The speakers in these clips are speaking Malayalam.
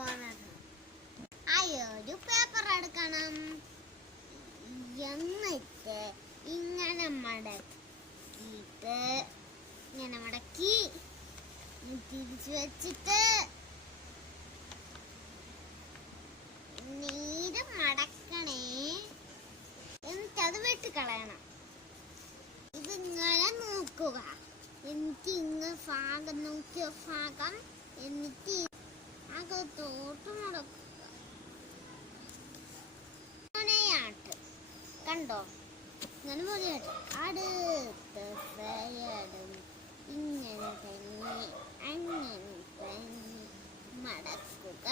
പോകുന്നത് ഒരു പേപ്പർ എടുക്കണം. എന്നിട്ട് ഇങ്ങനെ മടക്കിയിട്ട് ഇങ്ങനെ മടക്കി തിരിച്ചു വെച്ചിട്ട് നീര് മടക്കണേ. എന്നിട്ട് അത് വെട്ടിക്കളയണം. ഇതിങ്ങനെ നോക്കുക. എനിക്ക് ഇങ്ങ് ഭാഗം നോക്കിയ ഭാഗം എന്നിട്ട് അകത്തോട്ട് മുടക്കുക അങ്ങനെയാട്ട് കണ്ടോ? ഇങ്ങനെ മുറിയാട്ട് അടുത്ത സൈഡും ഇങ്ങനെ തന്നെ അങ്ങനെ തന്നെ മടക്കുക.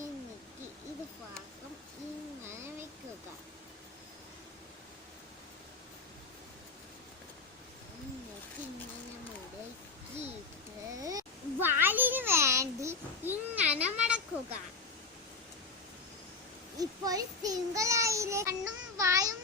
എന്നിട്ട് ഇത് പാകം ഇങ്ങനെ വെക്കുക എന്നിട്ട് ഇങ്ങനെ മുടക്കിയിട്ട് വാലിന് ഇങ്ങനെ മടക്കുക. ഇപ്പോൾ സിംഗിളായില്ലേ കണ്ണും വായും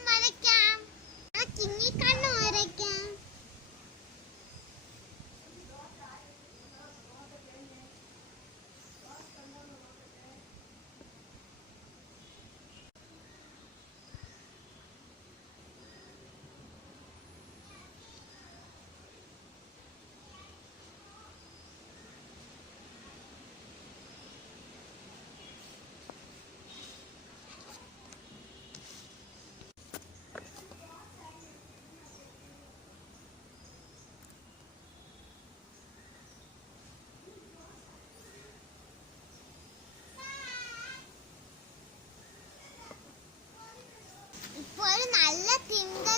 ഇപ്പോൾ നല്ല തിങ്കല